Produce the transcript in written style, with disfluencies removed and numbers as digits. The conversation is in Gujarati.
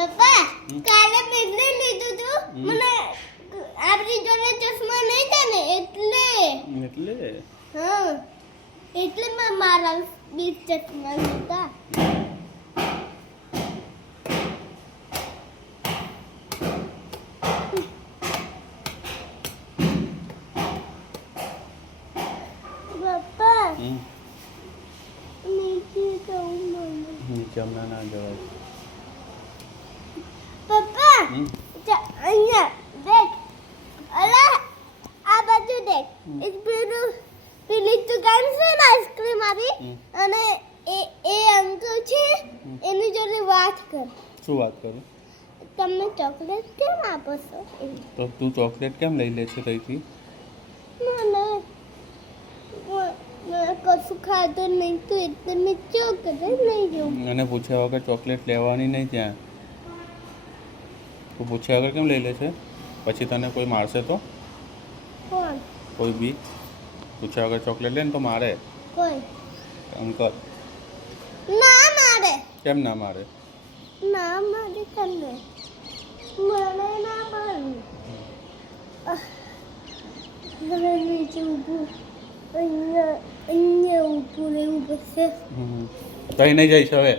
પપ્પા કાલે મેં લીધું તું મને આપણી જોડે ચશ્મા નહીં હતા ને એટલે હા એટલે મેં મારા 20 ચશ્મા લીધા પપ્પા નીચે હમણાં ના જવાય પપ્પા અહીંયા દેખ અલા આ બાજુ દેખ એક પેલી દુકાન છે ને આઈસ્ક્રીમ આવી અને એ અંકલ છે એની જોડે વાત કર શું વાત કરું તમે ચોકલેટ કેમ આપો છો તો તું ચોકલેટ કેમ લઈ લે છે ત્યાંથી ના મેં કશું ખાધું નહીં તો એટલે મેં ચોકલેટ નહીં જોઉં અને પૂછ્યા વગર ચોકલેટ લેવાની નહીં ત્યાં તું પૂછ્યા વગર કેમ લઈ લે છે પછી તને કોઈ મારશે તો કોણ કોઈ બી પૂછ્યા વગર ચોકલેટ લે ને તો મારે કોઈ અંકલ ના મારે કેમ ના મારે ના મારે તમને મને ના મારું હવે નીચે ઊભું અહીંયા ઊભું રહેવું પડશે તો અહીં નહીં જઈશ હવે